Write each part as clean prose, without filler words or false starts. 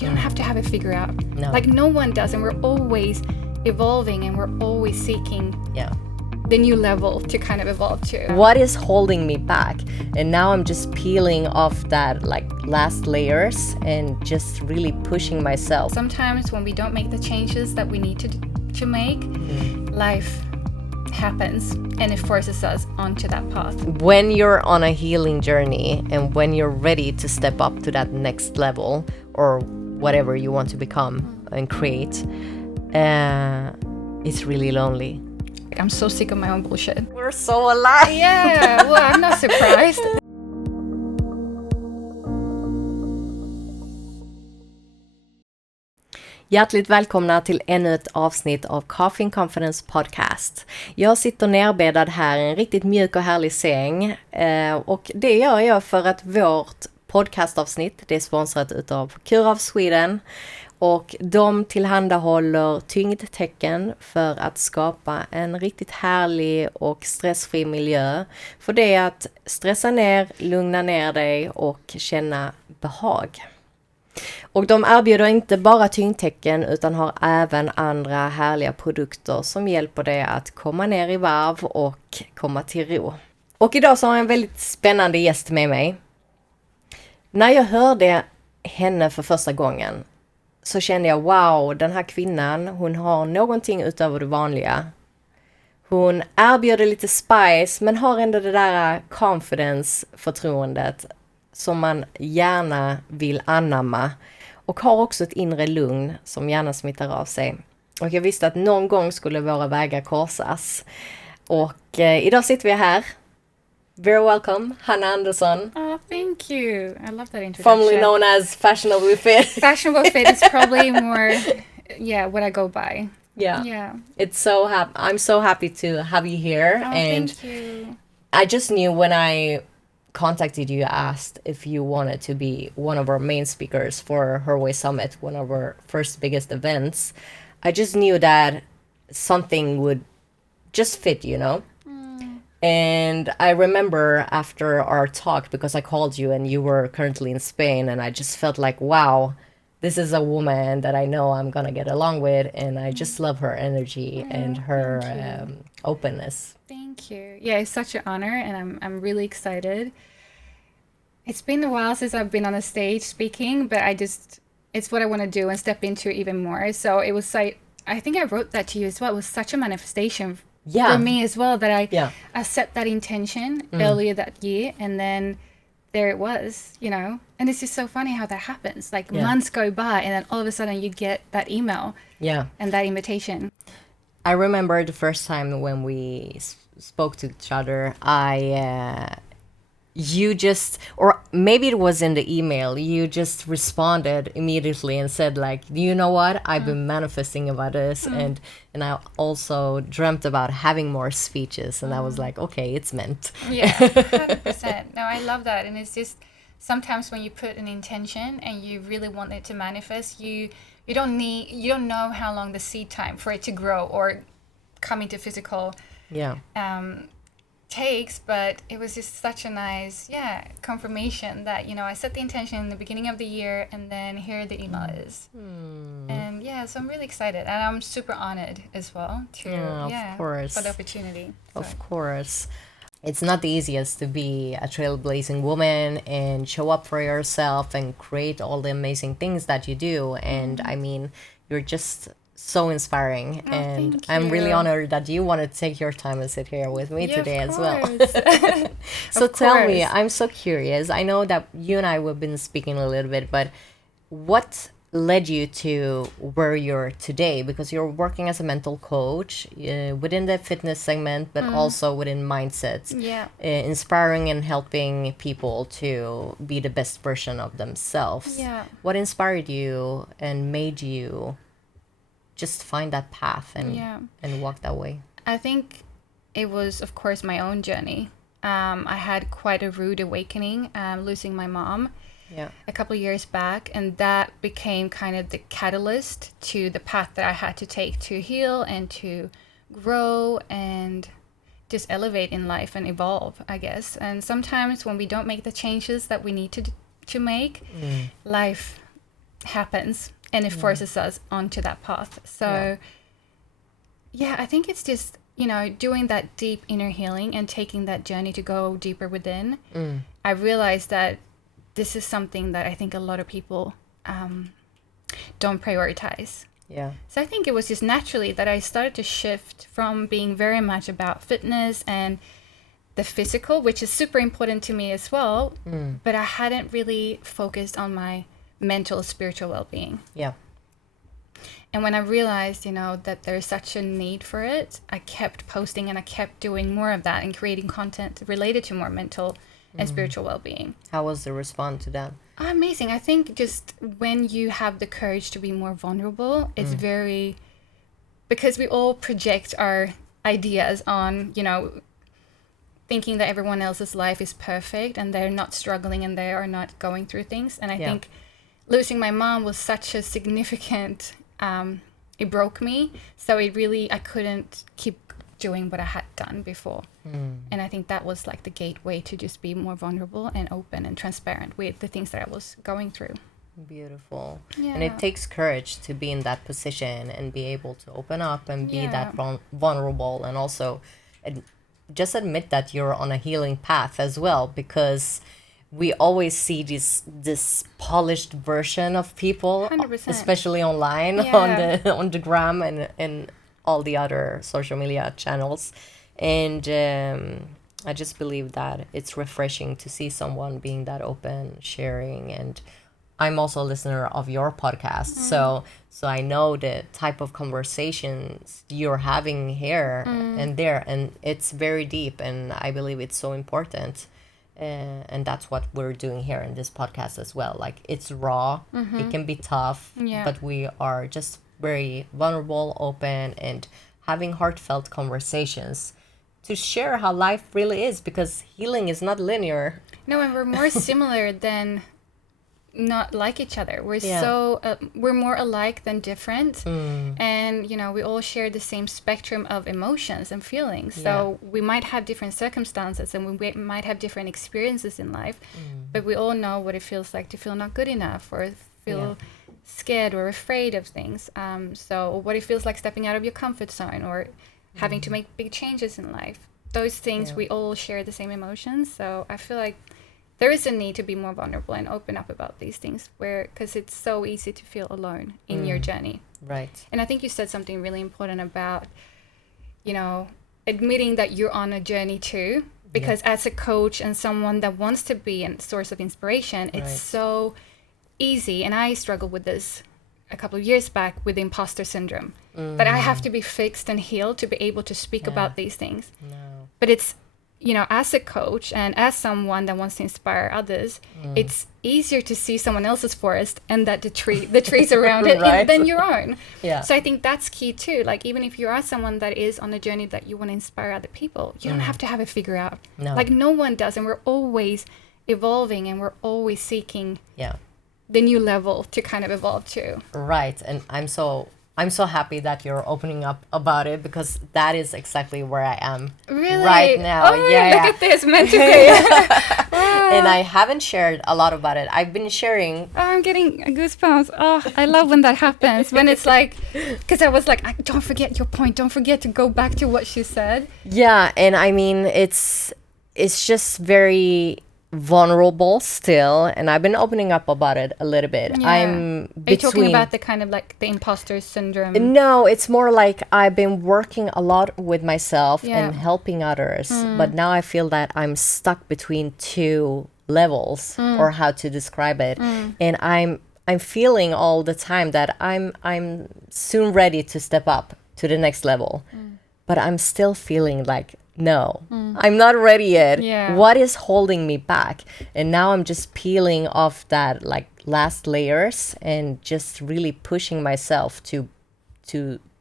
You don't have to have it figured out. No. Like no one does, and we're always evolving and we're always seeking the new level to kind of evolve to. What is holding me back? And now I'm just peeling off that like last layers and just really pushing myself. Sometimes when we don't make the changes that we need to make, life happens and it forces us onto that path. When you're on a healing journey and when you're ready to step up to that next level or whatever you want to become and create, it's really lonely. I'm so sick of my own bullshit. We're so alive. Yeah, well, I'm not surprised. Hjärtligt välkomna till ännu ett avsnitt av Coffee & Confidence podcast. Jag sitter nerbäddad här i en riktigt mjuk och härlig säng. Och det gör jag för att vårt podcastavsnitt det är sponsrat utav Cure of Sweden. Och de tillhandahåller tyngdtecken för att skapa en riktigt härlig och stressfri miljö. För det är att stressa ner, lugna ner dig och känna behag. Och de erbjuder inte bara tyngdtecken utan har även andra härliga produkter som hjälper dig att komma ner i varv och komma till ro. Och idag så har jag en väldigt spännande gäst med mig. När jag hörde henne för första gången så kände jag wow, den här kvinnan, hon har någonting utöver det vanliga. Hon erbjuder lite spice men har ändå det där confidence, förtroendet som man gärna vill anamma. Och har också ett inre lugn som gärna smittar av sig. Och jag visste att någon gång skulle våra vägar korsas. Och idag sitter vi här. Very welcome, Hannah Andersson. Oh, thank you. I love that introduction. Formerly known as Fashionablefit. Fashionablefit is probably more, what I go by. Yeah. I'm so happy to have you here. Oh, and thank you. I just knew when I contacted you, asked if you wanted to be one of our main speakers for Her Way Summit, one of our first biggest events. I just knew that something would just fit, you know? And I remember after our talk, because I called you and you were currently in Spain, and I just felt like, wow, this is a woman that I know I'm going to get along with. And I just love her energy and her openness. Thank you. Yeah, it's such an honor, and I'm really excited. It's been a while since I've been on a stage speaking, but it's what I want to do and step into even more. So it was like, I think I wrote that to you as well. It was such a manifestation for me as well, that I set that intention earlier that year, and then there it was, you know. And it's just so funny how that happens. Like months go by, and then all of a sudden you get that email and that invitation. I remember the first time when we spoke to each other, you just, or maybe it was in the email, you just responded immediately and said like, you know what, I've been manifesting about this, and I also dreamt about having more speeches, and I was like, okay, it's meant. Yeah, 100%. No, I love that. And it's just, sometimes when you put an intention and you really want it to manifest, you don't know how long the seed time for it to grow or come into physical takes, but it was just such a nice confirmation that, you know, I set the intention in the beginning of the year, and then here the email is. And so I'm really excited, and I'm super honored as well of course, for the opportunity. Of course. It's not the easiest to be a trailblazing woman and show up for yourself and create all the amazing things that you do. And I mean, you're just so inspiring, and I'm really honored that you want to take your time and sit here with me today as well. So tell me, I'm so curious. I know that you and I have been speaking a little bit, but what led you to where you're today? Because you're working as a mental coach within the fitness segment, but also within mindsets, inspiring and helping people to be the best version of themselves. What inspired you and made you just find that path and walk that way? I think it was, of course, my own journey. I had quite a rude awakening, losing my mom a couple of years back, and that became kind of the catalyst to the path that I had to take to heal and to grow and just elevate in life and evolve, I guess. And sometimes when we don't make the changes that we need to make, life happens, and it forces us onto that path. So yeah, I think it's just, doing that deep inner healing and taking that journey to go deeper within. I realized that this is something that I think a lot of people don't prioritize. Yeah. So I think it was just naturally that I started to shift from being very much about fitness and the physical, which is super important to me as well, but I hadn't really focused on my mental, spiritual well-being. Yeah. And when I realized, that there's such a need for it, I kept posting and I kept doing more of that and creating content related to more mental and spiritual well-being. How was the response to that? Amazing. I think just when you have the courage to be more vulnerable, it's very, because we all project our ideas on, thinking that everyone else's life is perfect and they're not struggling and they are not going through things. And I think losing my mom was such a significant, it broke me. So I couldn't keep doing what I had done before. And I think that was like the gateway to just be more vulnerable and open and transparent with the things that I was going through. Beautiful. Yeah. And it takes courage to be in that position and be able to open up and be that vulnerable, and also just admit that you're on a healing path as well, because we always see this polished version of people, 100%. especially online, on the gram and all the other social media channels. And I just believe that it's refreshing to see someone being that open, sharing. And I'm also a listener of your podcast, so I know the type of conversations you're having here and there, and it's very deep, and I believe it's so important. And that's what we're doing here in this podcast as well. Like, it's raw, it can be tough, but we are just very vulnerable, open, and having heartfelt conversations to share how life really is, because healing is not linear. No, and we're more similar than not like each other. We're we're more alike than different. And we all share the same spectrum of emotions and feelings. So we might have different circumstances and we might have different experiences in life, but we all know what it feels like to feel not good enough or feel scared or afraid of things. So what it feels like stepping out of your comfort zone or having to make big changes in life. Those things, we all share the same emotions. So I feel like there is a need to be more vulnerable and open up about these things, because it's so easy to feel alone in your journey. Right. And I think you said something really important about, admitting that you're on a journey too, because as a coach and someone that wants to be a source of inspiration, it's so easy. And I struggled with this a couple of years back with the imposter syndrome, that I have to be fixed and healed to be able to speak about these things. No. But it's, as a coach and as someone that wants to inspire others, it's easier to see someone else's forest and that the trees around it than your own. Yeah. So I think that's key too. Like, even if you are someone that is on a journey that you want to inspire other people, you don't have to have it figured out. No. Like, no one does, and we're always evolving and we're always seeking the new level to kind of evolve to. Right. And I'm so happy that you're opening up about it, because that is exactly where I am right now. Look at this, meant to be. And I haven't shared a lot about it. I've been sharing. Oh, I'm getting goosebumps. Oh, I love when that happens. When it's like, because I was like, don't forget your point. Don't forget to go back to what she said. Yeah, and I mean, it's just very vulnerable still, and I've been opening up about it a little bit. Are you talking about the kind of like the imposter syndrome? No, it's more like I've been working a lot with myself and helping others, but now I feel that I'm stuck between two levels, or how to describe it. And I'm feeling all the time that I'm soon ready to step up to the next level, but I'm still feeling like, no, I'm not ready yet. Yeah. What is holding me back? And now I'm just peeling off that like last layers and just really pushing myself to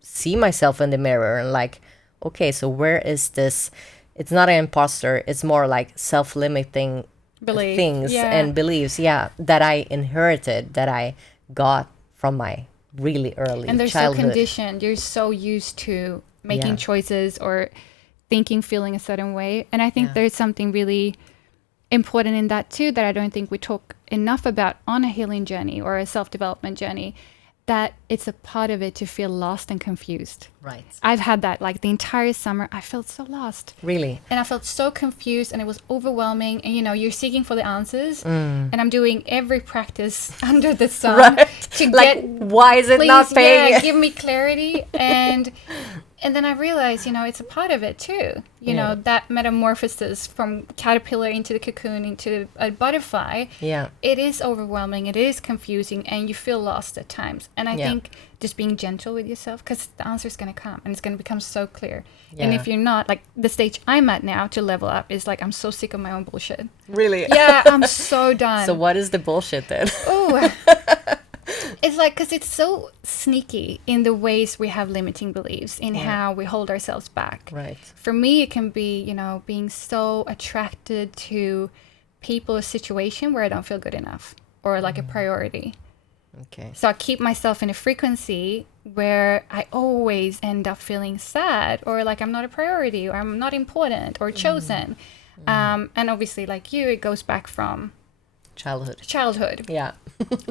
see myself in the mirror and like, okay, so where is this? It's not an imposter. It's more like self-limiting things and beliefs, that I inherited, that I got from my really early childhood. And they're so conditioned. You're so used to making choices or thinking, feeling a certain way. And I think there's something really important in that too that I don't think we talk enough about on a healing journey or a self-development journey that it's a part of it to feel lost and confused. Right. I've had that, like the entire summer, I felt so lost. Really? And I felt so confused and it was overwhelming. And, you know, you're seeking for the answers. And I'm doing every practice under the sun to like, get, why is it not paying? yeah, give me clarity. And then I realized, you know, it's a part of it too. You know, that metamorphosis from caterpillar into the cocoon into a butterfly. Yeah. It is overwhelming. It is confusing. And you feel lost at times. And I think just being gentle with yourself, because the answer is going to come and it's going to become so clear. Yeah. And if you're not, like the stage I'm at now to level up is like, I'm so sick of my own bullshit. Really? Yeah, I'm so done. So what is the bullshit then? Oh, it's like, because it's so sneaky in the ways we have limiting beliefs in how we hold ourselves back. Right. For me, it can be, you know, being so attracted to people or situation where I don't feel good enough or like a priority. Okay. So I keep myself in a frequency where I always end up feeling sad or like I'm not a priority or I'm not important or chosen. And obviously, like you, it goes back from childhood. Yeah.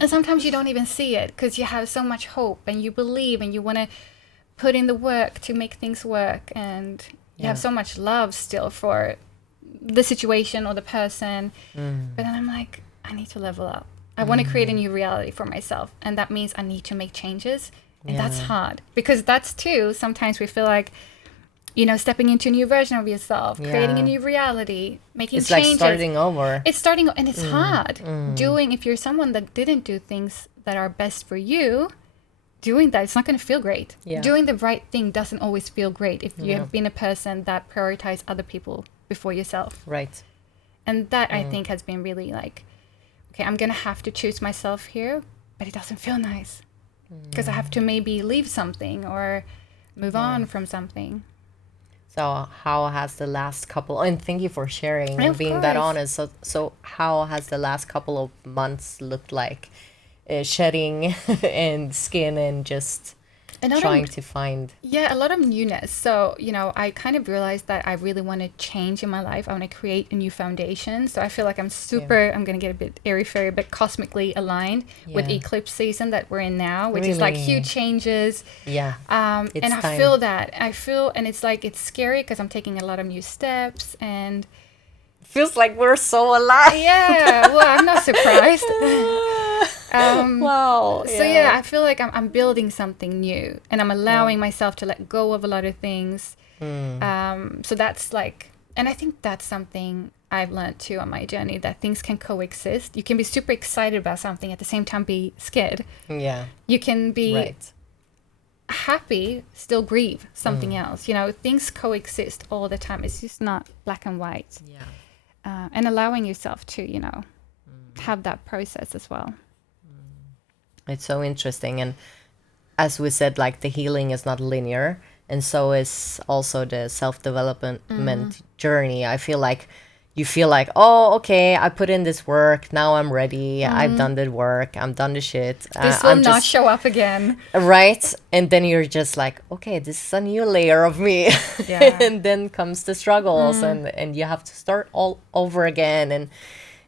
And sometimes you don't even see it because you have so much hope and you believe and you want to put in the work to make things work. And you have so much love still for the situation or the person. But then I'm like, I need to level up. I want to create a new reality for myself. And that means I need to make changes. And that's hard because that's too, sometimes we feel like, you know, stepping into a new version of yourself, creating a new reality, making changes. It's like starting over. It's starting, and it's hard. Doing, if you're someone that didn't do things that are best for you, doing that, it's not going to feel great. Yeah. Doing the right thing doesn't always feel great if you have been a person that prioritizes other people before yourself. Right. And that, I think, has been really like, okay, I'm going to have to choose myself here, but it doesn't feel nice. Because I have to maybe leave something or move on from something. So how has the last couple, and thank you for sharing and being that honest. So how has the last couple of months looked like? Shedding and skin and just trying to find... Yeah, a lot of newness. So, you know, I kind of realized that I really want to change in my life. I want to create a new foundation. So I feel like I'm I'm going to get a bit airy-fairy, but cosmically aligned with eclipse season that we're in now, which is like huge changes. Yeah. And I feel that. And it's like, it's scary because I'm taking a lot of new steps and... Feels like we're so alive. Yeah, well, I'm not surprised. Wow. So yeah, I feel like I'm building something new and I'm allowing myself to let go of a lot of things. So that's like, and I think that's something I've learned too on my journey, that things can coexist. You can be super excited about something at the same time be scared. Yeah. You can be happy, still grieve something else. You know, things coexist all the time. It's just not black and white. Yeah. And allowing yourself to, you know, have that process as well. It's so interesting. And as we said, like the healing is not linear. And so is also the self-development journey. I feel like you feel like, oh, okay, I put in this work. Now I'm ready. I've done the work. I'm done the shit. This will not show up again. Right. And then you're just like, okay, this is a new layer of me. Yeah. And then comes the struggles and you have to start all over again.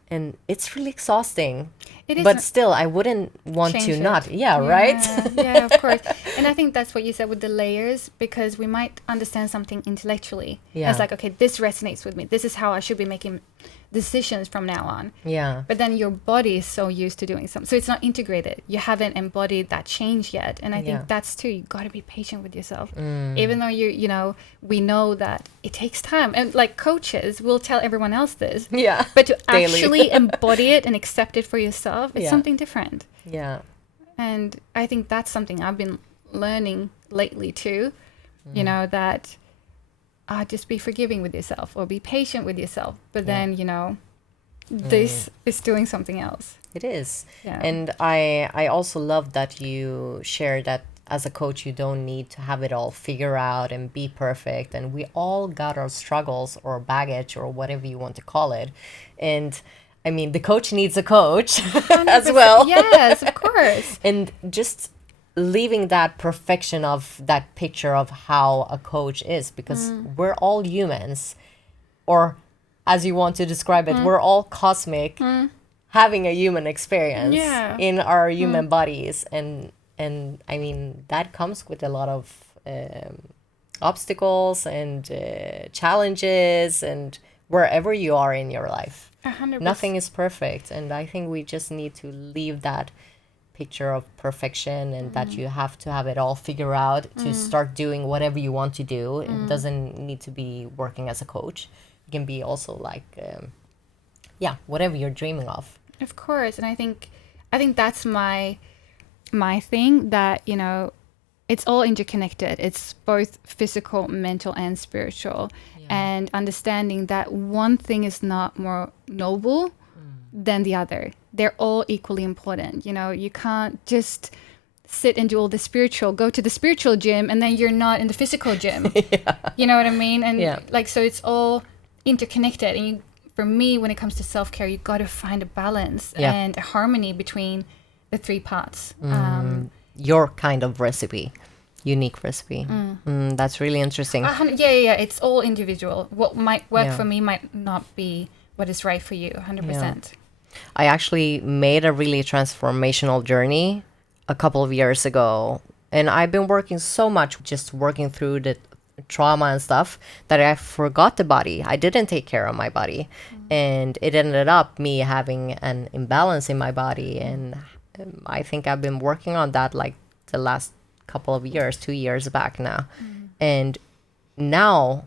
And it's really exhausting. It is, but still, I wouldn't want to not. Yeah, right? Yeah, of course. And I think that's what you said with the layers, because we might understand something intellectually. Yeah. It's like, okay, this resonates with me. This is how I should be making decisions from now on. Yeah. But then your body is so used to doing something. So it's not integrated. You haven't embodied that change yet. And I think that's too, you got to be patient with yourself. Even though you know, we know that it takes time. And like coaches will tell everyone else this. Yeah. But to actually embody it and accept it for yourself, it's something different. Yeah. And I think that's something I've been learning lately too. You know, that just be forgiving with yourself or be patient with yourself. But then, you know, this is doing something else. It is. Yeah. And I also love that you share that as a coach, you don't need to have it all figured out and be perfect. And we all got our struggles or baggage or whatever you want to call it. And I mean, the coach needs a coach as well. Yes, of course. And just leaving that perfection of that picture of how a coach is, because we're all humans, or as you want to describe it, we're all cosmic having a human experience in our human bodies, and I mean that comes with a lot of obstacles and challenges, and wherever you are in your life, 100%. nothing is perfect, and I think we just need to leave that picture of perfection and that you have to have it all figured out to start doing whatever you want to do. It doesn't need to be working as a coach. It can be also like whatever you're dreaming of. Of course. And I think that's my thing, that, you know, it's all interconnected. It's both physical, mental, and spiritual. And understanding that one thing is not more noble than the other. They're all equally important. You know, you can't just sit and do all the spiritual, go to the spiritual gym, and then you're not in the physical gym. You know what I mean? And like, so it's all interconnected. And for me, when it comes to self-care, you got to find a balance and a harmony between the three parts. Your kind of recipe, unique recipe. That's really interesting. It's all individual. What might work for me might not be what is right for you. 100%. I actually made a really transformational journey a couple of years ago, and I've been working so much just working through the trauma and stuff that I forgot the body. I didn't take care of my body, and it ended up me having an imbalance in my body, and I think I've been working on that like the last couple of years, 2 years back now. And now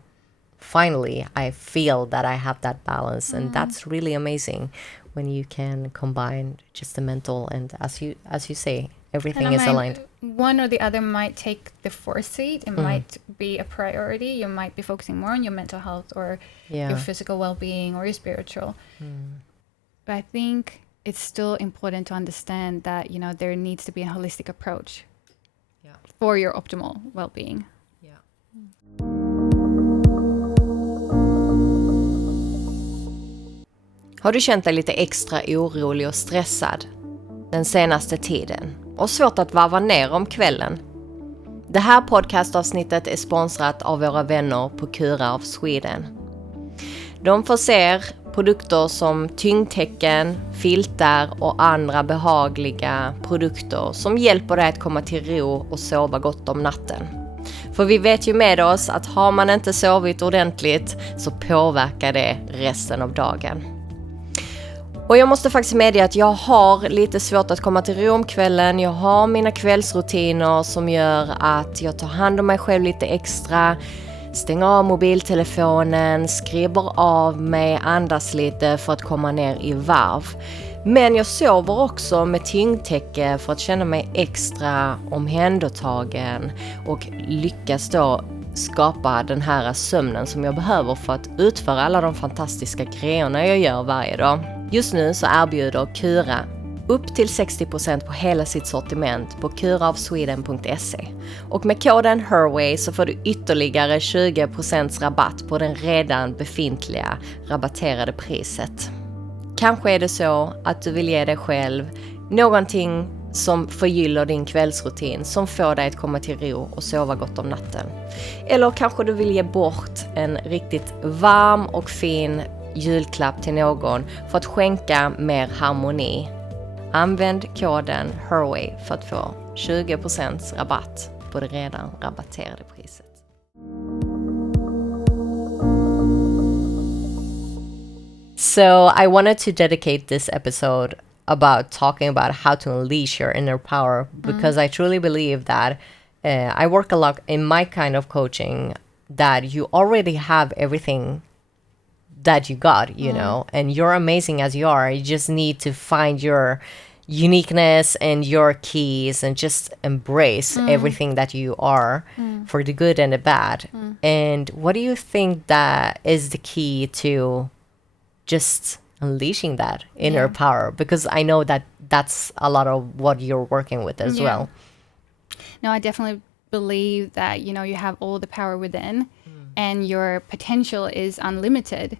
finally I feel that I have that balance, and that's really amazing when you can combine just the mental and, as you say, everything is aligned. One or the other might take the fourth seat. It might be a priority. You might be focusing more on your mental health or your physical well-being or your spiritual. But I think it's still important to understand that, you know, there needs to be a holistic approach for your optimal well-being. Har du känt dig lite extra orolig och stressad den senaste tiden och svårt att varva ner om kvällen? Det här podcastavsnittet är sponsrat av våra vänner på Cura of Sweden. De förser produkter som tyngdtäcken, filtar och andra behagliga produkter som hjälper dig att komma till ro och sova gott om natten. För vi vet ju med oss att har man inte sovit ordentligt så påverkar det resten av dagen. Och jag måste faktiskt medge att jag har lite svårt att komma till ro om kvällen. Jag har mina kvällsrutiner som gör att jag tar hand om mig själv lite extra. Stänger av mobiltelefonen, skriver av mig, andas lite för att komma ner i varv. Men jag sover också med tyngdtäcke för att känna mig extra omhändertagen och lyckas då skapa den här sömnen som jag behöver för att utföra alla de fantastiska grejerna jag gör varje dag. Just nu så erbjuder Cura upp till 60% på hela sitt sortiment på curaofsweden.se. Och med koden HERWAY så får du ytterligare 20% rabatt på den redan befintliga rabatterade priset. Kanske är det så att du vill ge dig själv någonting som förgyller din kvällsrutin, som får dig att komma till ro och sova gott om natten. Eller kanske du vill ge bort en riktigt varm och fin julklapp till någon för att skänka mer harmoni. Använd koden HERWAY för att få 20% rabatt på det redan rabatterade priset. So I wanted to dedicate this episode about talking about how to unleash your inner power, because I truly believe that I work a lot in my kind of coaching that you already have everything that you got, you know, and you're amazing as you are. You just need to find your uniqueness and your keys and just embrace everything that you are for the good and the bad. And what do you think that is the key to just unleashing that inner power? Because I know that that's a lot of what you're working with as well. No, I definitely believe that, you know, you have all the power within and your potential is unlimited.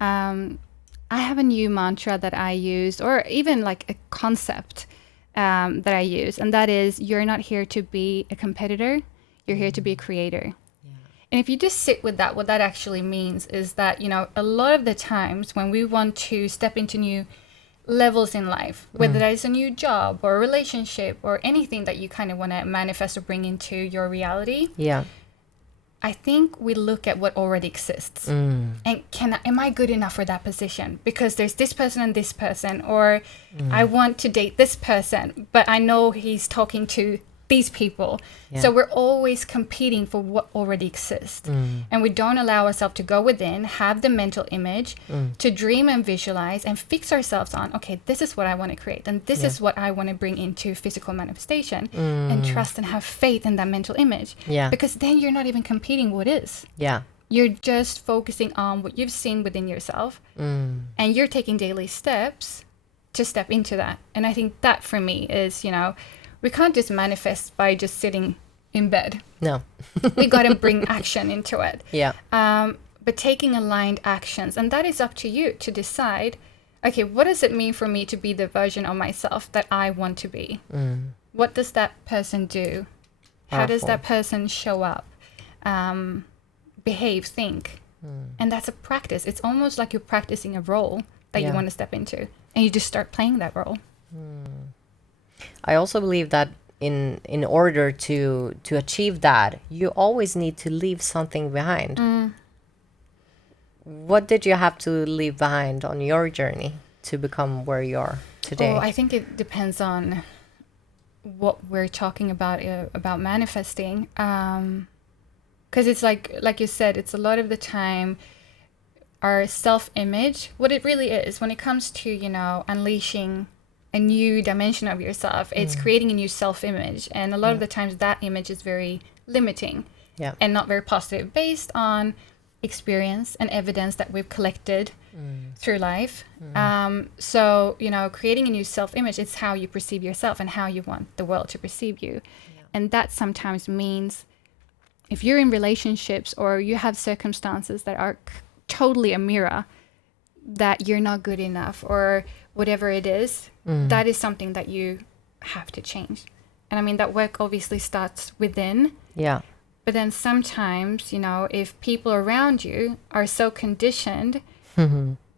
I have a new mantra that I use, or even like a concept that I use, and that is, you're not here to be a competitor, you're here to be a creator. And if you just sit with that, what that actually means is that, you know, a lot of the times when we want to step into new levels in life, whether that is a new job or a relationship or anything that you kind of want to manifest or bring into your reality. Yeah. I think we look at what already exists. And am I good enough for that position? Because there's this person and this person, or I want to date this person, but I know he's talking to these people. Yeah. So we're always competing for what already exists. And we don't allow ourselves to go within, have the mental image, to dream and visualize and fix ourselves on, okay, this is what I want to create. And this is what I want to bring into physical manifestation, and trust and have faith in that mental image. Yeah. Because then you're not even competing what is. Yeah. You're just focusing on what you've seen within yourself, and you're taking daily steps to step into that. And I think that for me is, we can't just manifest by just sitting in bed. No. We got to bring action into it. Yeah. But taking aligned actions, and that is up to you to decide, okay, what does it mean for me to be the version of myself that I want to be? What does that person do? How does that person show up, behave, think? And that's a practice. It's almost like you're practicing a role that you want to step into, and you just start playing that role. I also believe that in order to achieve that, you always need to leave something behind. What did you have to leave behind on your journey to become where you are today? Oh, I think it depends on what we're talking about manifesting. Because it's like you said, it's a lot of the time our self-image, what it really is when it comes to, unleashing a new dimension of yourself, it's creating a new self-image. And a lot of the times that image is very limiting and not very positive, based on experience and evidence that we've collected through life. So, creating a new self-image, it's how you perceive yourself and how you want the world to perceive you. And that sometimes means if you're in relationships or you have circumstances that are totally a mirror that you're not good enough or whatever it is, that is something that you have to change. And I mean, that work obviously starts within. Yeah. But then sometimes, if people around you are so conditioned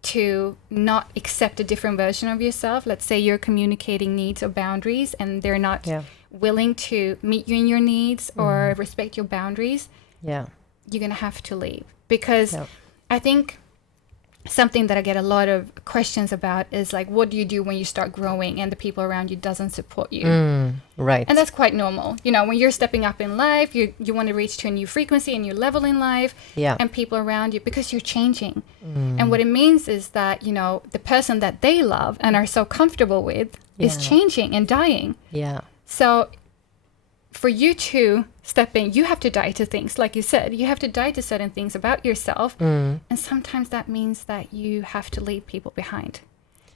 to not accept a different version of yourself, let's say you're communicating needs or boundaries and they're not willing to meet you in your needs or respect your boundaries, you're going to have to leave. Because I think something that I get a lot of questions about is like, what do you do when you start growing and the people around you doesn't support you? Right. And that's quite normal. When you're stepping up in life, you want to reach to a new frequency, a new level in life, and people around you, because you're changing. And what it means is that, the person that they love and are so comfortable with is changing and dying. Yeah. So for you to step in, you have to die to things. Like you said, you have to die to certain things about yourself. And sometimes that means that you have to leave people behind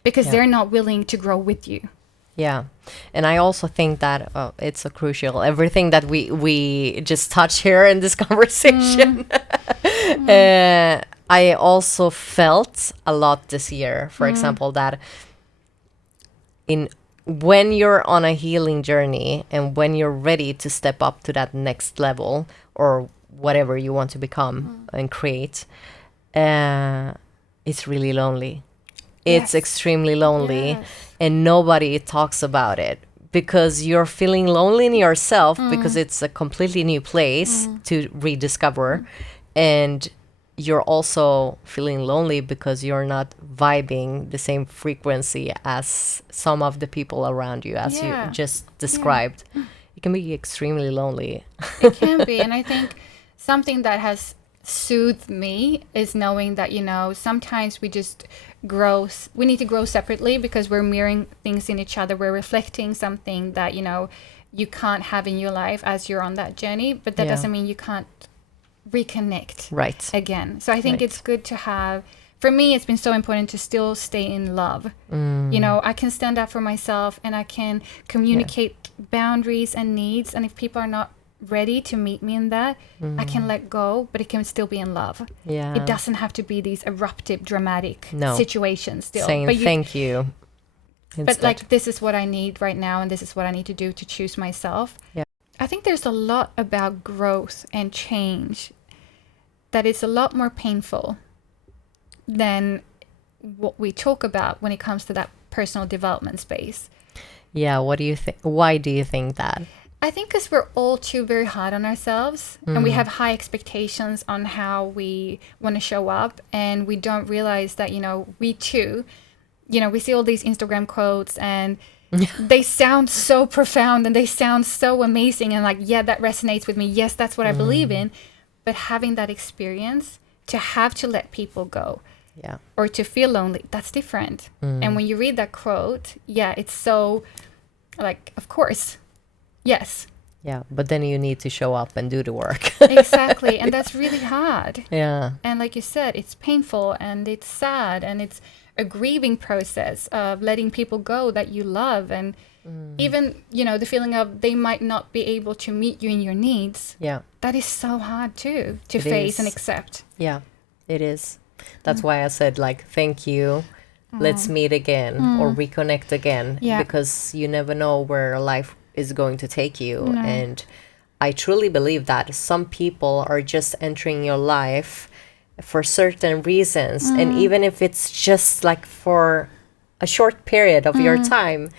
because they're not willing to grow with you. Yeah. And I also think that it's so crucial. Everything that we just touch here in this conversation. I also felt a lot this year, for example, that when you're on a healing journey and when you're ready to step up to that next level or whatever you want to become and create, it's really lonely. It's extremely lonely, and nobody talks about it because you're feeling lonely in yourself because it's a completely new place to rediscover, and you're also feeling lonely because you're not vibing the same frequency as some of the people around you, as you just described. It can be extremely lonely. It can be. And I think something that has soothed me is knowing that, sometimes we need to grow separately because we're mirroring things in each other. We're reflecting something that, you can't have in your life as you're on that journey, but that doesn't mean you can't reconnect again. So I think it's good to have, for me, it's been so important to still stay in love. I can stand up for myself and I can communicate boundaries and needs, and if people are not ready to meet me in that, I can let go, but it can still be in love. It doesn't have to be these eruptive, dramatic situations still. Saying thank you instead. But like, this is what I need right now, and this is what I need to do to choose myself. I think there's a lot about growth and change that is a lot more painful than what we talk about when it comes to that personal development space. Yeah, what do you think? Why do you think that? I think because we're all too very hard on ourselves, and we have high expectations on how we want to show up, and we don't realize that, we too, we see all these Instagram quotes, and they sound so profound and they sound so amazing, and like, yeah, that resonates with me. Yes, that's what I believe in. But having that experience, to have to let people go, or to feel lonely, that's different. And when you read that quote, it's so like, of course. Yes. Yeah, but then you need to show up and do the work. Exactly. And that's really hard. Yeah. And like you said, it's painful and it's sad and it's a grieving process of letting people go that you love. And even, the feeling of they might not be able to meet you in your needs. Yeah. That is so hard too, to It face is. and accept. Yeah, it is. That's why I said, like, thank you. Let's meet again or reconnect again. Yeah. Because you never know where life is going to take you. No. And I truly believe that some people are just entering your life for certain reasons. And even if it's just like for a short period of your time,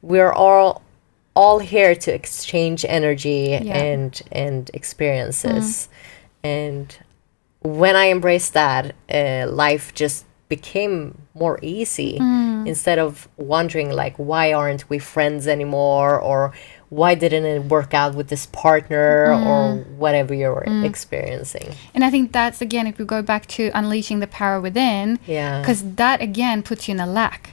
we're all here to exchange energy and experiences. And when I embraced that, life just became more easy. Instead of wondering like, why aren't we friends anymore, or why didn't it work out with this partner, or whatever you're experiencing. And I think that's, again, if we go back to unleashing the power within, because that again puts you in a lack.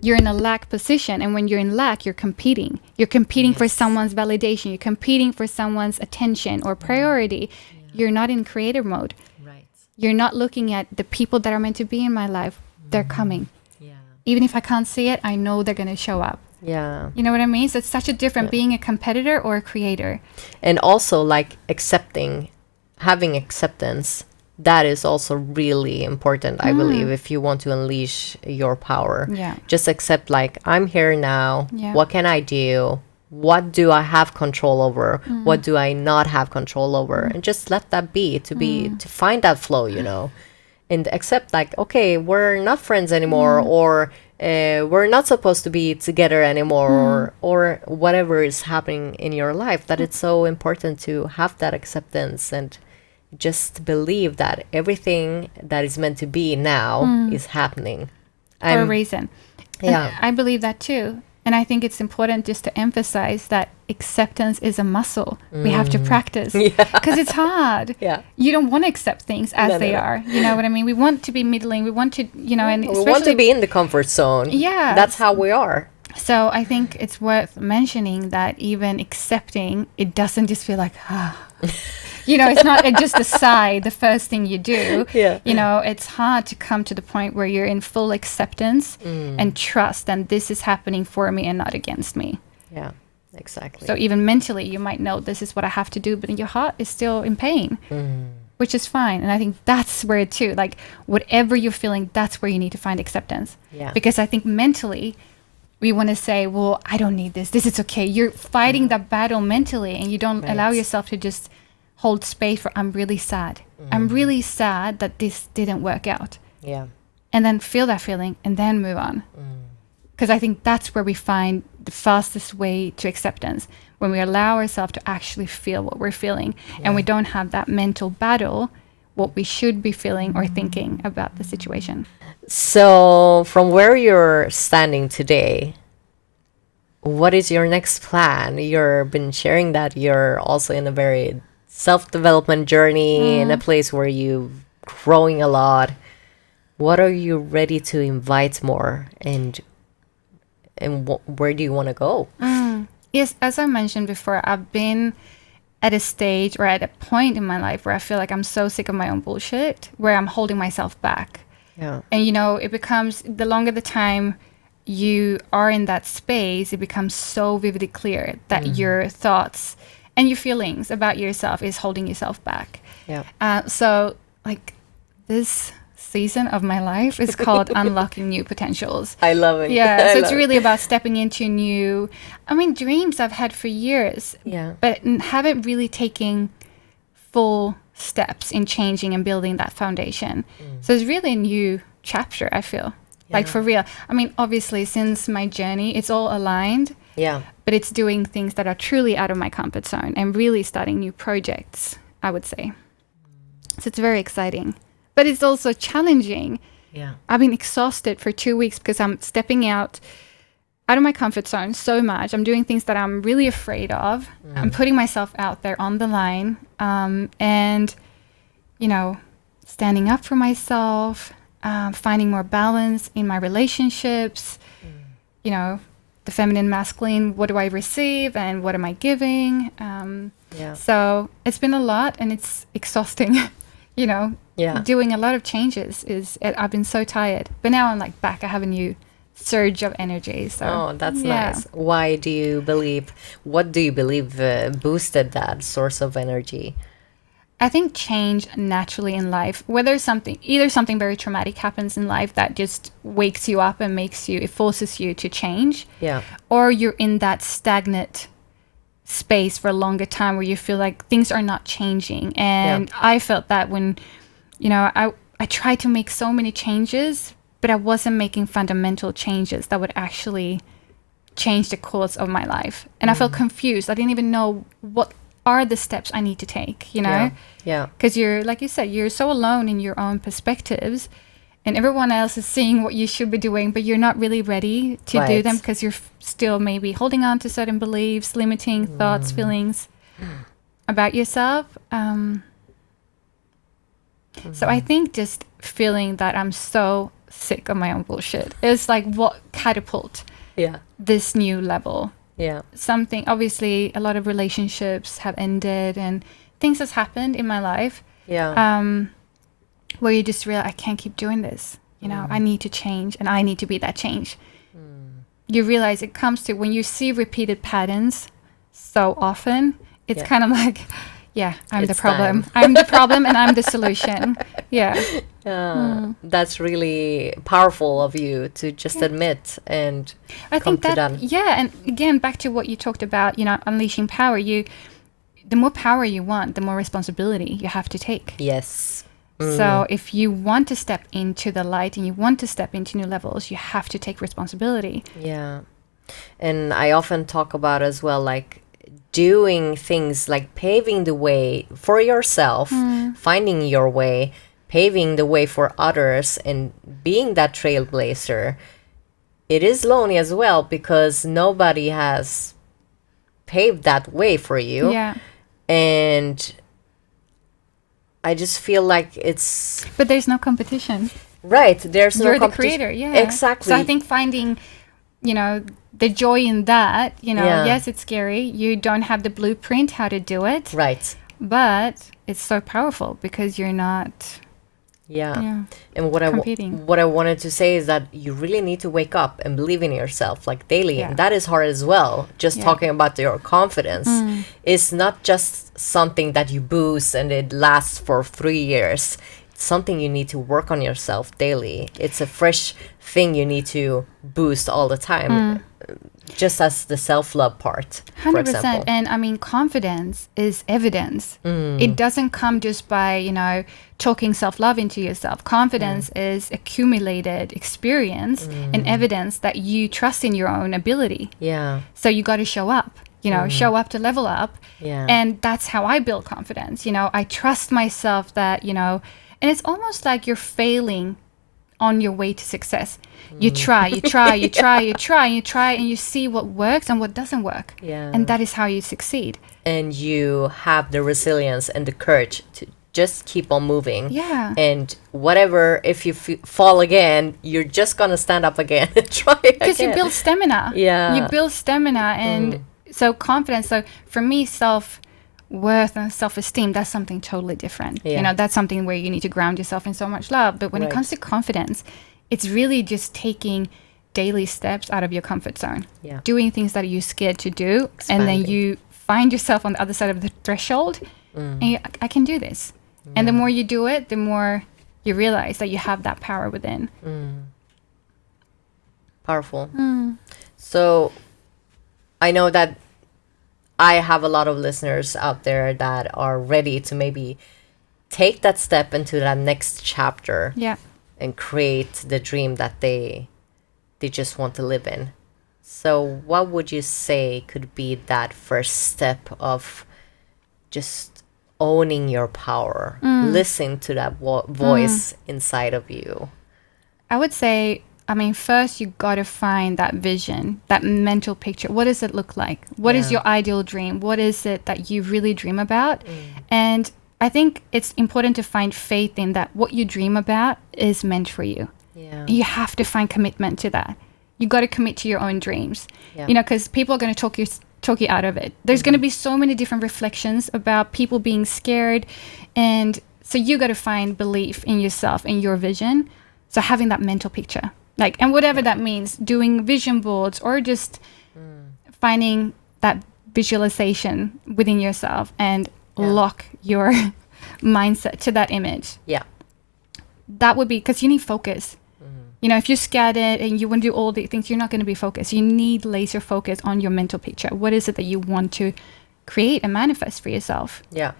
You're in a lack position, and when you're in lack, you're competing. You're competing for someone's validation. You're competing for someone's attention or priority. You're not in creative mode. Right. You're not looking at the people that are meant to be in my life. They're coming. Yeah. Even if I can't see it, I know they're going to show up. Yeah. You know what I mean? So it's such a different being a competitor or a creator. And also like having acceptance, that is also really important, I believe, if you want to unleash your power. Yeah. Just accept like, I'm here now. Yeah. What can I do? What do I have control over? What do I not have control over? And just let that be, to find that flow, and accept like, okay, we're not friends anymore, or we're not supposed to be together anymore, or whatever is happening in your life. That it's so important to have that acceptance and just believe that everything that is meant to be now is happening For a reason. Yeah. And I believe that too. And I think it's important just to emphasize that acceptance is a muscle we have to practice, because it's hard. Yeah. You don't want to accept things as they are. You know what I mean? We want to be middling. We want to, and we want to be in the comfort zone. Yeah. That's how we are. So I think it's worth mentioning that even accepting, it doesn't just feel like, it's not just a sigh, the first thing you do. Yeah. It's hard to come to the point where you're in full acceptance and trust, and this is happening for me and not against me. Yeah, exactly. So even mentally, you might know this is what I have to do, but in your heart is still in pain, which is fine. And I think that's where too, like whatever you're feeling, that's where you need to find acceptance. Yeah. Because I think mentally, we want to say, well, I don't need this. This is okay. You're fighting that battle mentally, and you don't allow yourself to just hold space for, I'm really sad. I'm really sad that this didn't work out. Yeah. And then feel that feeling and then move on. Because I think that's where we find the fastest way to acceptance, when we allow ourselves to actually feel what we're feeling, and we don't have that mental battle, what we should be feeling or thinking about the situation. So from where you're standing today, what is your next plan? You've been sharing that you're also in a very self-development journey, in a place where you're growing a lot. What are you ready to invite more, and where do you want to go? Yes, as I mentioned before, I've been at a stage or at a point in my life where I feel like I'm so sick of my own bullshit, where I'm holding myself back. Yeah. And, it becomes, the longer the time you are in that space, it becomes so vividly clear that your thoughts and your feelings about yourself is holding yourself back. Yeah. So, like, this season of my life is called Unlocking New Potentials. I love it. Yeah, so it's really about stepping into new, dreams I've had for years. Yeah. But haven't really taken full steps in changing and building that foundation. So it's really a new chapter, I feel. Like for real. I mean, obviously, since my journey, it's all aligned. Yeah. But it's doing things that are truly out of my comfort zone and really starting new projects, I would say. So it's very exciting. But it's also challenging. Yeah. I've been exhausted for 2 weeks because I'm stepping out of my comfort zone so much. I'm doing things that I'm really afraid of. I'm putting myself out there on the line. And, you know, standing up for myself, finding more balance in my relationships, you know, the feminine, masculine, what do I receive and what am I giving? So it's been a lot and it's exhausting, you know, doing a lot of changes I've been so tired, but now I'm like back, I have a new surge of energy. So that's nice. What do you believe boosted that source of energy? I think change naturally in life, whether either something very traumatic happens in life that just wakes you up and it forces you to change. Yeah. Or you're in that stagnant space for a longer time where you feel like things are not changing. And I felt that when, you know, I tried to make so many changes, but I wasn't making fundamental changes that would actually change the course of my life. And I felt confused. I didn't even know what are the steps I need to take, you know? Yeah. Because you're, like you said, you're so alone in your own perspectives and everyone else is seeing what you should be doing, but you're not really ready to do them because you're still maybe holding on to certain beliefs, limiting thoughts, feelings about yourself. So I think just feeling that I'm so sick of my own bullshit is like what catapult this new level. Yeah. Something, obviously, a lot of relationships have ended and things has happened in my life. Yeah. Where you just realize I can't keep doing this. You know, I need to change and I need to be that change. You realize it comes to when you see repeated patterns so often, it's kind of like, I'm the problem. I'm the problem and I'm the solution. That's really powerful of you to just admit and come to that. And again, back to what you talked about, you know, unleashing power. The more power you want, the more responsibility you have to take. Yes. So if you want to step into the light and you want to step into new levels, you have to take responsibility. Yeah. And I often talk about as well, like doing things like paving the way for yourself, finding your way, paving the way for others, and being that trailblazer. It is lonely as well because nobody has paved that way for you. Yeah. And I just feel like it's... But there's no competition. Right. There's no competition. You're the creator, Exactly. So I think finding, you know, the joy in that, you know, yes, it's scary. You don't have the blueprint how to do it. Right. But it's so powerful because you're not... And what competing. What I wanted to say is that you really need to wake up and believe in yourself, like daily. And that is hard as well. Just talking about your confidence is not just something that you boost and it lasts for 3 years. It's something you need to work on yourself daily. It's a fresh thing you need to boost all the time. Just as the self-love part, 100%. for example. And I mean, confidence is evidence. It doesn't come just by, you know, talking self-love into yourself. Confidence is accumulated experience and evidence that you trust in your own ability. Yeah. So you got to show up, you know, show up to level up. Yeah. And that's how I build confidence. You know, I trust myself that, you know, and it's almost like you're failing on your way to success. You try, and you see what works and what doesn't work. Yeah. And that is how you succeed. And you have the resilience and the courage to just keep on moving. Yeah. And whatever, if you fall again, you're just going to stand up again and try again. Because you build stamina. Yeah. You build stamina. And so confidence. So for me, self-worth and self-esteem, that's something totally different. Yeah. You know, that's something where you need to ground yourself in so much love. But when it comes to confidence, it's really just taking daily steps out of your comfort zone. Yeah. Doing things that you're scared to do. And then you find yourself on the other side of the threshold. And I can do this. And the more you do it, the more you realize that you have that power within. Powerful. So I know that I have a lot of listeners out there that are ready to maybe take that step into that next chapter. Yeah. and create the dream that they just want to live in. So what would you say could be that first step of just owning your power, listen to that voice inside of you? I would say, I mean, first you got to find that vision, that mental picture. What does it look like? What is your ideal dream? What is it that you really dream about? And I think it's important to find faith in that what you dream about is meant for you. Yeah. You have to find commitment to that. You got to commit to your own dreams, you know, because people are going to talk you out of it. There's going to be so many different reflections about people being scared. And so you got to find belief in yourself, in your vision. So having that mental picture, like, and whatever that means, doing vision boards or just finding that visualization within yourself and lock your mindset to that image. Yeah. That would be, because you need focus. You know, if you're scattered and you want to do all the things, you're not going to be focused. You need laser focus on your mental picture. What is it that you want to create and manifest for yourself? Yeah.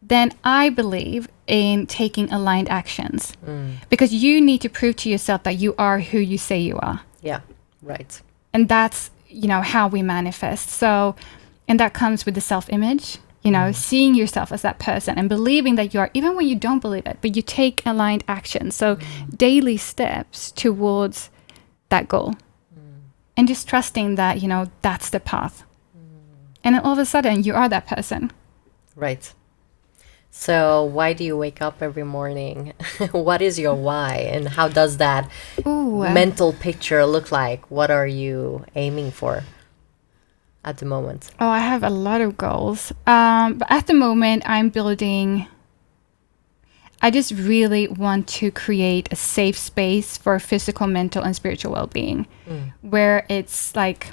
Then I believe in taking aligned actions, because you need to prove to yourself that you are who you say you are. Yeah, right. And that's, you know, how we manifest. So, and that comes with the self-image, you know, seeing yourself as that person and believing that you are, even when you don't believe it, but you take aligned action. So daily steps towards that goal and just trusting that, you know, that's the path. And then all of a sudden you are that person. Right. So why do you wake up every morning? What is your why? And how does that mental picture look like? What are you aiming for at the moment? Oh, I have a lot of goals. But at the moment, I just really want to create a safe space for physical, mental, and spiritual well-being, where it's like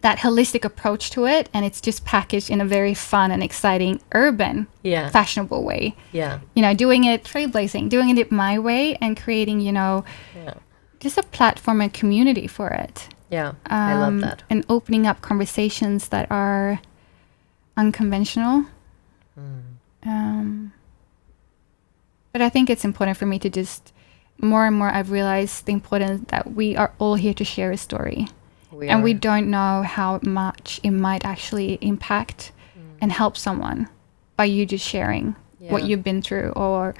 that holistic approach to it, and it's just packaged in a very fun and exciting, urban, fashionable way. Yeah. You know, doing it trailblazing, doing it my way, and creating, you know, just a platform and community for it. Yeah, I love that. And opening up conversations that are unconventional. But I think it's important for me to just, more and more I've realized the importance that we are all here to share a story. We don't know how much it might actually impact and help someone by you just sharing what you've been through, or,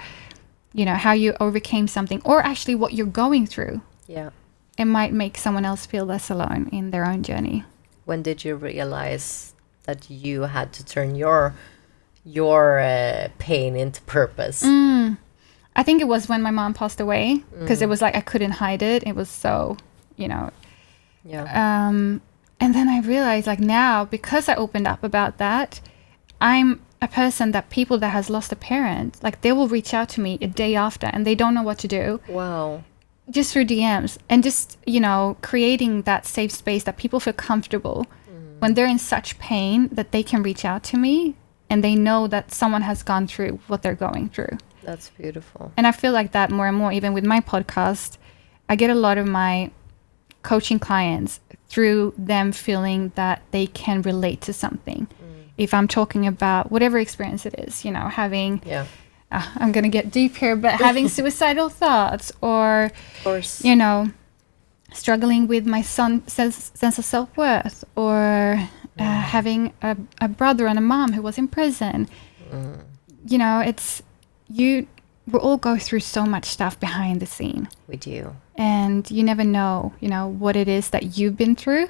you know, how you overcame something, or actually what you're going through. Yeah. It might make someone else feel less alone in their own journey. When did you realize that you had to turn your pain into purpose? I think it was when my mom passed away, because it was like I couldn't hide it. It was so, you know. Yeah. And then I realized, like, now, because I opened up about that, I'm a person that people that has lost a parent, like, they will reach out to me a day after and they don't know what to do. Wow. Just through DMs, and just, you know, creating that safe space that people feel comfortable when they're in such pain that they can reach out to me and they know that someone has gone through what they're going through. That's beautiful. And I feel like that more and more, even with my podcast. I get a lot of my coaching clients through them feeling that they can relate to something. If I'm talking about whatever experience it is, you know, having... I'm going to get deep here, but having suicidal thoughts, or, you know, struggling with my son's sense of self-worth, or having a brother and a mom who was in prison. You know, we all go through so much stuff behind the scene. We do. And you never know, you know, what it is that you've been through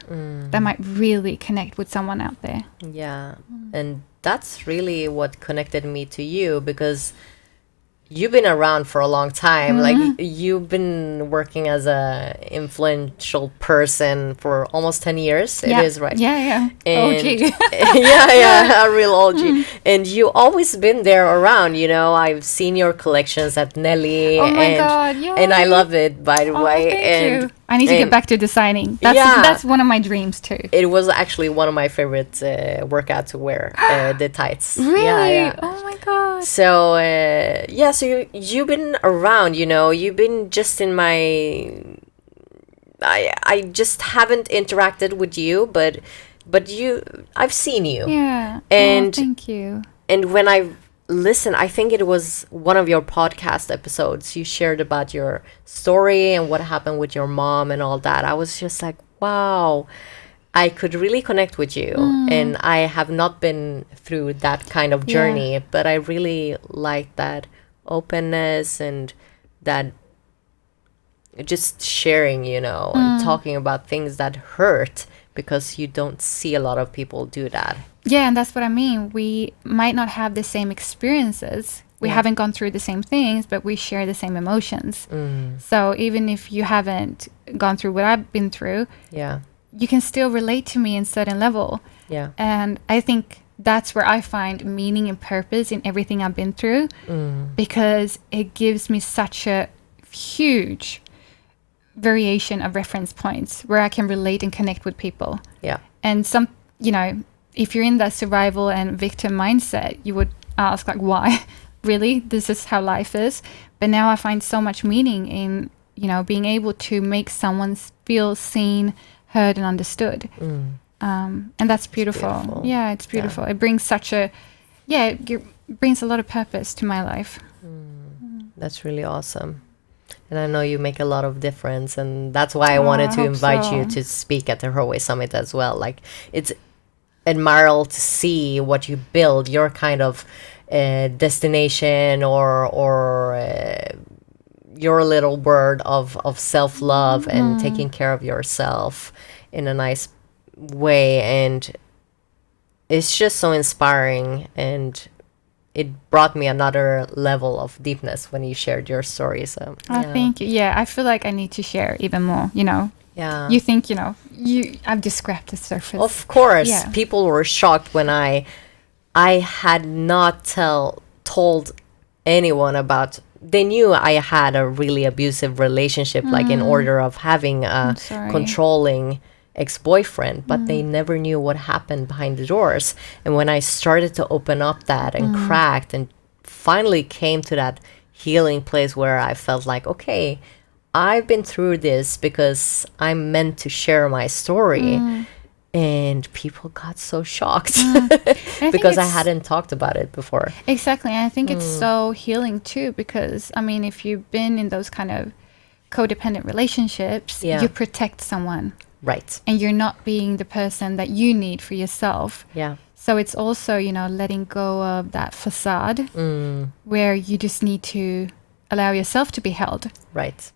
that might really connect with someone out there. Yeah. And that's really what connected me to you, because you've been around for a long time. Like, you've been working as a influential person for almost 10 years. It is, right? Yeah. And OG. a real OG. And you always been there around, you know. I've seen your collections at Nelly. Oh my God, yeah. And I love it, by the way. Thank you. I need to get back to designing. That's one of my dreams too. It was actually one of my favorite workouts to wear, the tights. Really? Yeah. Oh my God. So so you've been around, you know. You've been just in my... I just haven't interacted with you, but I've seen you. Yeah. And thank you. And when I listen, I think it was one of your podcast episodes. You shared about your story and what happened with your mom and all that. I was just like, wow, I could really connect with you. And I have not been through that kind of journey, but I really like that openness and that just sharing, and talking about things that hurt, because you don't see a lot of people do that. Yeah, and that's what I mean. We might not have the same experiences. We haven't gone through the same things, but we share the same emotions. So even if you haven't gone through what I've been through, you can still relate to me in certain level. Yeah. And I think that's where I find meaning and purpose in everything I've been through, because it gives me such a huge variation of reference points where I can relate and connect with people. Yeah. And some, if you're in that survival and victim mindset, you would ask like, why? Really? This is how life is. But now I find so much meaning in, being able to make someone feel seen, heard, and understood. And that's beautiful. Yeah, it's beautiful. It brings it brings a lot of purpose to my life. That's really awesome. And I know you make a lot of difference, and that's why I wanted to invite you to speak at the Herway Summit as well. Like, it's admirable to see what you build, your kind of destination or your little word of self-love and taking care of yourself in a nice way. And it's just so inspiring, and it brought me another level of deepness when you shared your story. So thank you. Yeah, I feel like I need to share even more, Yeah. You think, I've just scratched the surface. Of course. Yeah. People were shocked when I had not told anyone about. They knew I had a really abusive relationship, like in order of having a controlling ex-boyfriend, but they never knew what happened behind the doors. And when I started to open up that and cracked and finally came to that healing place where I felt like, okay, I've been through this because I'm meant to share my story. And people got so shocked because I hadn't talked about it before. Exactly. And I think it's so healing too, because if you've been in those kind of codependent relationships, you protect someone. Right. And you're not being the person that you need for yourself. Yeah. So it's also, letting go of that facade where you just need to allow yourself to be held. Right.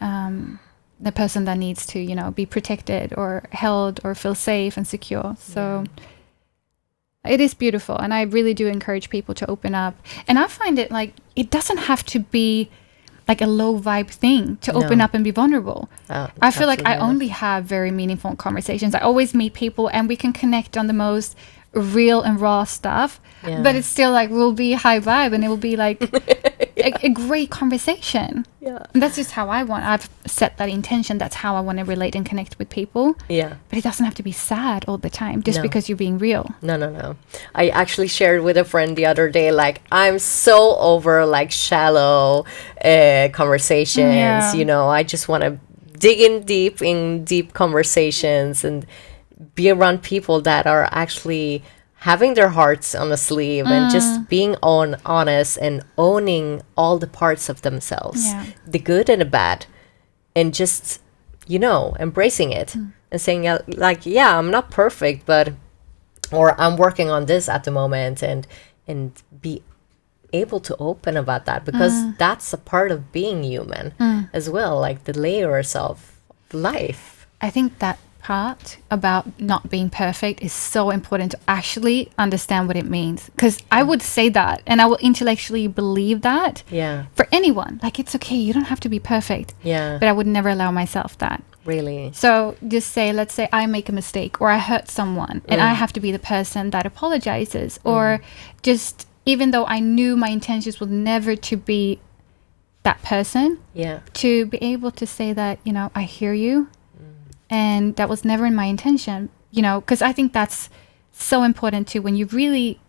The person that needs to, be protected or held or feel safe and secure. So it is beautiful. And I really do encourage people to open up. And I find it like, it doesn't have to be like a low vibe thing to open up and be vulnerable. I feel like I only have very meaningful conversations. I always meet people and we can connect on the most real and raw stuff, but it's still like, we'll be high vibe and it will be like a great conversation. And that's just how I've set that intention. That's how I want to relate and connect with people. But it doesn't have to be sad all the time just because you're being real. No. I actually shared with a friend the other day, like, I'm so over like shallow conversations. I just want to dig in deep conversations and be around people that are actually having their hearts on the sleeve and just being honest and owning all the parts of themselves, the good and the bad, and just, embracing it and saying like, yeah, I'm not perfect, or I'm working on this at the moment, and be able to open about that, because that's a part of being human as well, like the layers of life. I think that part about not being perfect is so important to actually understand what it means, because I would say that and I will intellectually believe that for anyone, like, it's okay, you don't have to be perfect, but I would never allow myself that. Really? So just let's say I make a mistake or I hurt someone and I have to be the person that apologizes, or just, even though I knew my intentions was never to be that person, to be able to say that, I hear you. And that was never in my intention, because I think that's so important too, when you really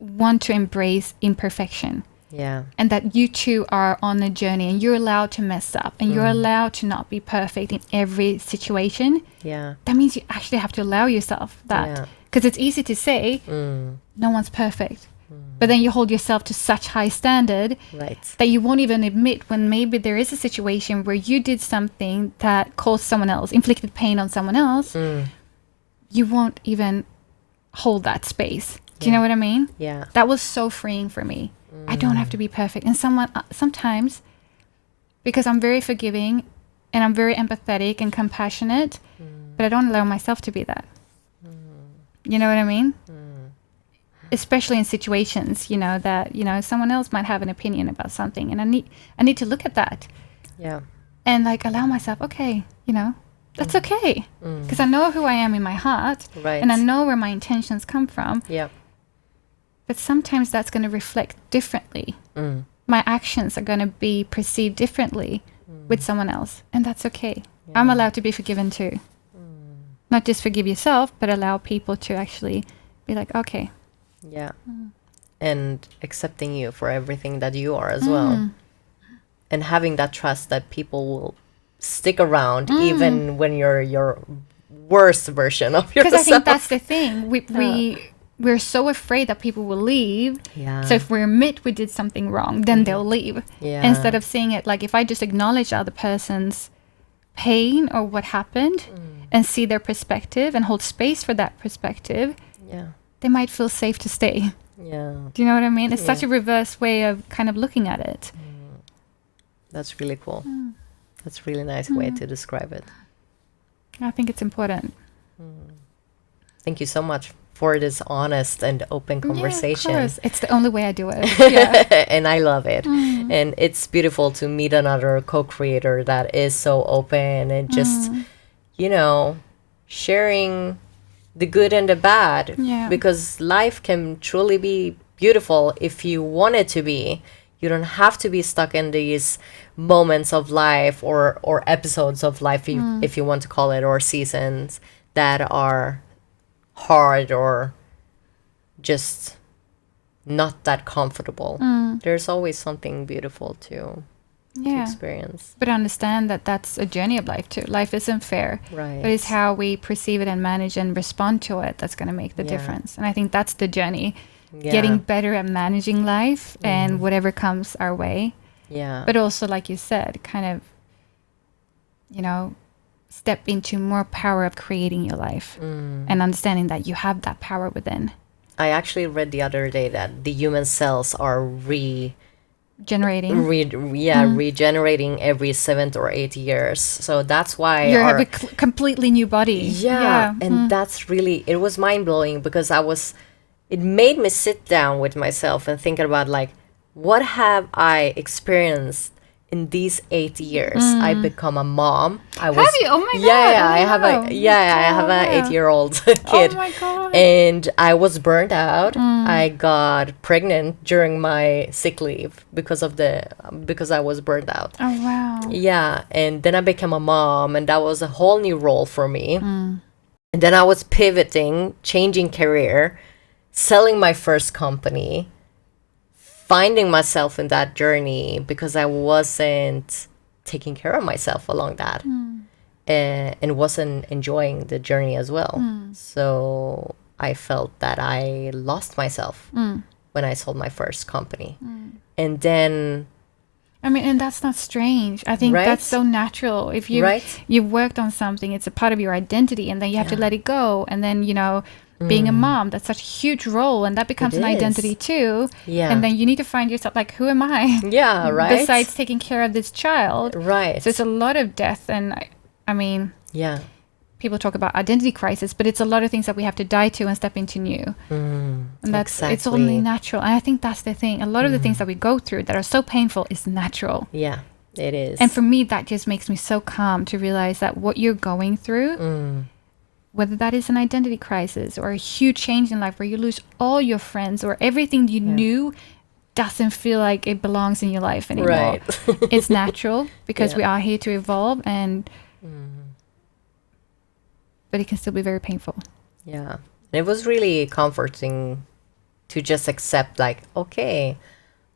want to embrace imperfection. And that you two are on a journey and you're allowed to mess up and you're allowed to not be perfect in every situation. That means you actually have to allow yourself that. Because it's easy to say, no one's perfect. But then you hold yourself to such high standard that you won't even admit when maybe there is a situation where you did something that caused someone else, inflicted pain on someone else. You won't even hold that space. Do you know what I mean? Yeah. That was so freeing for me. I don't have to be perfect. And sometimes, because I'm very forgiving and I'm very empathetic and compassionate, but I don't allow myself to be that. You know what I mean? Especially in situations, that, someone else might have an opinion about something. And I need to look at that. Yeah. And like allow myself, okay, that's okay. Because I know who I am in my heart. Right. And I know where my intentions come from. Yeah. But sometimes that's going to reflect differently. My actions are going to be perceived differently with someone else. And that's okay. Yeah. I'm allowed to be forgiven too. Not just forgive yourself, but allow people to actually be like, okay. Yeah. And accepting you for everything that you are as well. And having that trust that people will stick around even when you're your worst version of yourself. Because I think that's the thing. We're so afraid that people will leave. Yeah. So if we admit we did something wrong, then they'll leave. Yeah. Instead of seeing it like if I just acknowledge the other person's pain or what happened and see their perspective and hold space for that perspective, they might feel safe to stay. Yeah. Do you know what I mean? It's such a reverse way of kind of looking at it. That's really cool. That's a really nice way to describe it. I think it's important. Thank you so much for this honest and open conversation. Yeah, of course. It's the only way I do it. Yeah. And I love it. And it's beautiful to meet another co-creator that is so open and just, sharing the good and the bad. Yeah. Because life can truly be beautiful if you want it to be. You don't have to be stuck in these moments of life or episodes of life, if you want to call it, or seasons that are hard or just not that comfortable. There's always something beautiful to experience. But understand that that's a journey of life too. Life isn't fair. Right. But it's how we perceive it and manage and respond to it that's going to make the difference. And I think that's the journey. Getting better at managing life and whatever comes our way. Yeah. But also, like you said, kind of, step into more power of creating your life and understanding that you have that power within. I actually read the other day that the human cells are regenerating every 7 or 8 years. So that's why you have a completely new body. Yeah. And that's really, it was mind-blowing because it made me sit down with myself and think about like, what have I experienced in these 8 years? I become a mom. Have you? Oh my god! Yeah, I have an 8-year-old kid. Oh my god! And I was burned out. I got pregnant during my sick leave because I was burned out. Oh wow! Yeah, and then I became a mom, and that was a whole new role for me. And then I was pivoting, changing career, selling my first company, finding myself in that journey because I wasn't taking care of myself along that and wasn't enjoying the journey as well. So I felt that I lost myself when I sold my first company. And then... I mean, and that's not strange. I think that's so natural. If you've worked on something, it's a part of your identity, and then you have to let it go. And then, being a mom, that's such a huge role, and that becomes an identity too. Yeah. And then you need to find yourself like, who am I? Yeah, right. Besides taking care of this child. Right. So it's a lot of death, and I mean, people talk about identity crisis, but it's a lot of things that we have to die to and step into new. And that's it's only natural. And I think that's the thing. A lot of the things that we go through that are so painful is natural. Yeah, it is. And for me, that just makes me so calm to realize that what you're going through, whether that is an identity crisis or a huge change in life where you lose all your friends or everything you knew doesn't feel like it belongs in your life anymore. Right. It's natural because we are here to evolve, and but it can still be very painful. Yeah. It was really comforting to just accept like, okay,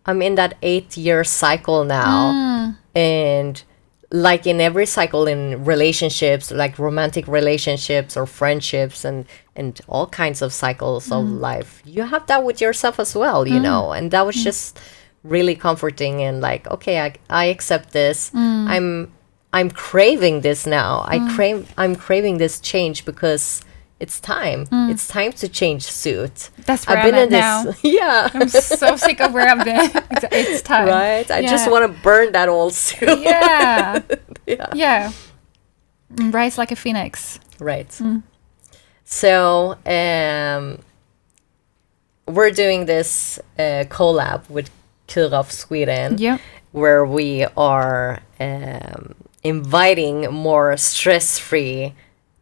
I'm in that 8-year cycle now. And like in every cycle in relationships, like romantic relationships or friendships and and all kinds of cycles of life. You have that with yourself as well, you know, and that was just really comforting and like, okay, I accept this. I'm craving this now. I'm craving this change because it's time. It's time to change suit. That's where I'm at now. Yeah. I'm so sick of where I've been. It's time. Right? I just want to burn that old suit. Yeah. Yeah. Yeah. Rise like a phoenix. Right. So, we're doing this collab with Kurov Sweden, where we are inviting more stress-free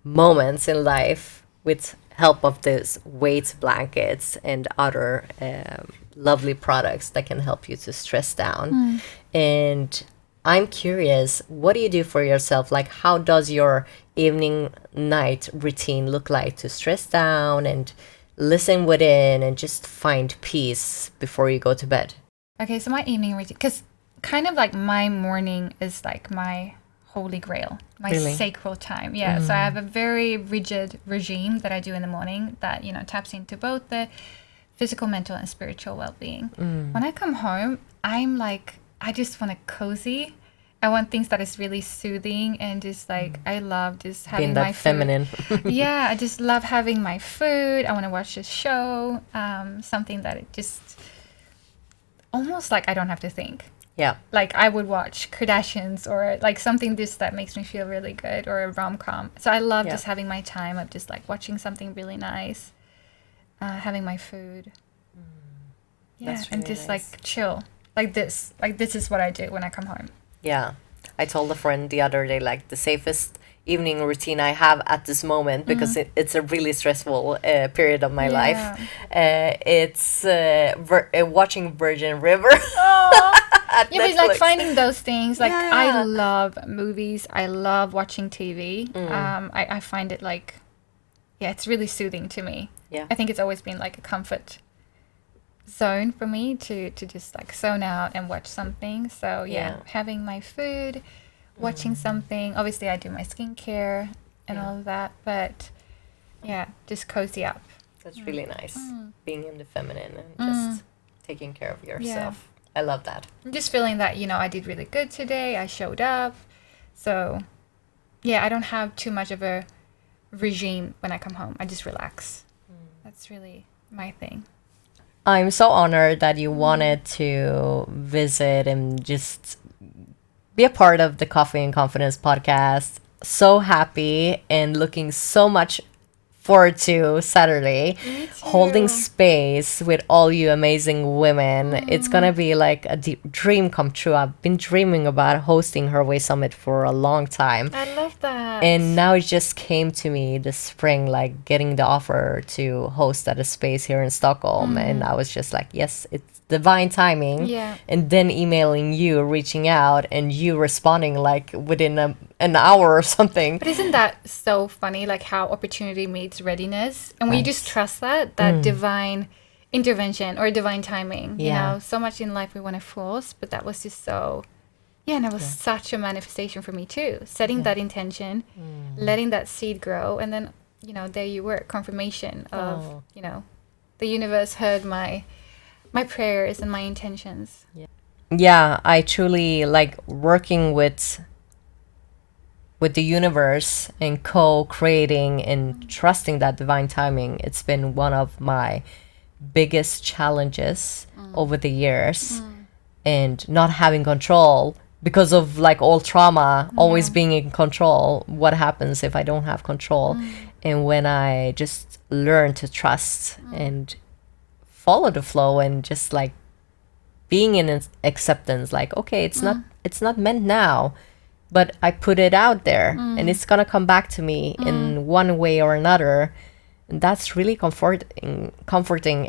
moments in life with help of these weight blankets and other lovely products that can help you to stress down. And I'm curious, what do you do for yourself? Like, how does your evening night routine look like to stress down and listen within and just find peace before you go to bed? Okay, so my evening routine, because kind of like my morning is like my holy grail, my sacred time. Yeah, so I have a very rigid regime that I do in the morning that, you know, taps into both the physical, mental, and spiritual well-being. When I come home, I'm like, I just want a cozy. I want things that is really soothing and just like, I love just having my food. Feminine. Yeah, I just love having my food. I want to watch a show, something that it just almost like I don't have to think. Yeah. Like I would watch Kardashians or like something just that makes me feel really good, or a rom-com. So I love just having my time of just like watching something really nice, having my food. Yeah, really and just nice. Like chill. Like this is what I do when I come home. Yeah. I told a friend the other day, like the safest evening routine I have at this moment, because it's a really stressful period of my life. It's watching Virgin River. Yeah, but like finding those things. Like I love movies. I love watching TV. I find it like, it's really soothing to me. Yeah, I think it's always been like a comfort zone for me to just like zone out and watch something. So having my food, watching something. Obviously I do my skincare and all of that, but just cozy up. That's really nice. Being in the feminine and just taking care of yourself. I love that. I'm just feeling that, you know, I did really good today. I showed up. So I don't have too much of a regime when I come home. I just relax. That's really my thing. I'm so honored that you wanted to visit and just be a part of the Coffee and Confidence podcast. So happy and looking so much forward to Saturday, holding space with all you amazing women. It's gonna be like a deep dream come true. I've been dreaming about hosting Her Way Summit for a long time. I love that. And now it just came to me this spring, like getting the offer to host at a space here in Stockholm. And I was just like, yes, it's divine timing. Yeah. And then emailing you, reaching out, and you responding like within an hour or something. But isn't that so funny, like how opportunity meets readiness? And we just trust that divine intervention or divine timing. You know, so much in life we want to force, but that was just so, and it was such a manifestation for me too. Setting that intention, letting that seed grow, and then, you know, there you were, confirmation of, you know, the universe heard my prayers and my intentions. Yeah, I truly like working with the universe and co-creating and trusting that divine timing. It's been one of my biggest challenges over the years, and not having control because of like all trauma, always being in control. What happens if I don't have control? And when I just learn to trust and follow the flow and just like being in acceptance, like, okay, it's not meant now, but I put it out there and it's gonna come back to me in one way or another. And that's really comforting.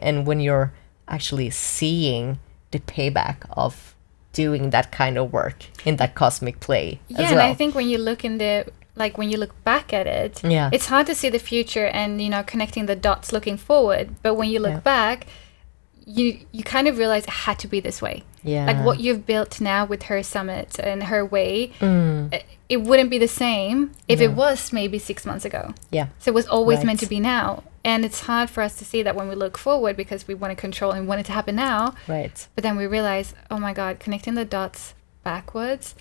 And when you're actually seeing the payback of doing that kind of work in that cosmic play as well. And I think when you look when you look back at it, it's hard to see the future and, you know, connecting the dots looking forward. But when you look back, you kind of realize it had to be this way. Yeah. Like what you've built now with her summit and her way, it wouldn't be the same if it was maybe 6 months ago. Yeah. So it was always Right. meant to be now. And it's hard for us to see that when we look forward because we want to control and want it to happen now. Right. But then we realize, oh my God, connecting the dots backwards,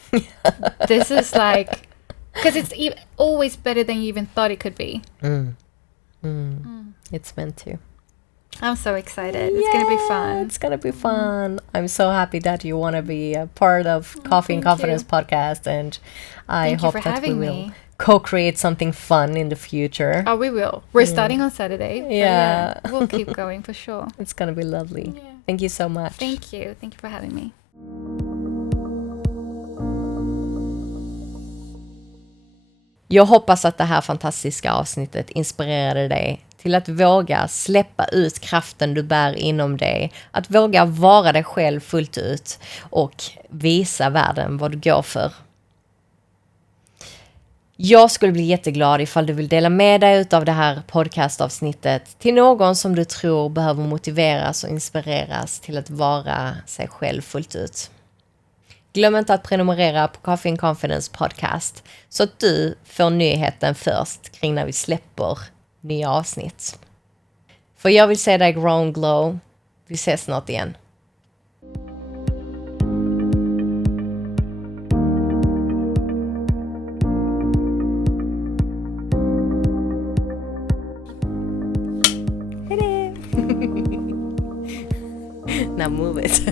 this is like, because it's always better than you even thought it could be. It's meant to. I'm so excited. It's going to be fun. It's going to be fun. I'm so happy that you want to be a part of Coffee and thank Confidence podcast. And I Thank you hope for that we having will me. co-create something fun in the future. Oh, we will. We're starting on Saturday. but Yeah. We'll keep going for sure. It's going to be lovely. Yeah. Thank you so much. Thank you. Thank you for having me. Jag hoppas att det här fantastiska avsnittet inspirerade dig till att våga släppa ut kraften du bär inom dig. Att våga vara dig själv fullt ut och visa världen vad du går för. Jag skulle bli jätteglad ifall du vill dela med dig av det här podcastavsnittet till någon som du tror behöver motiveras och inspireras till att vara sig själv fullt ut. Glöm inte att prenumerera på Coffee and Confidence podcast så att du får nyheten först kring när vi släpper nya avsnitt. För jag vill se dig grow and glow. Vi ses snart igen. Hej då! Now move it.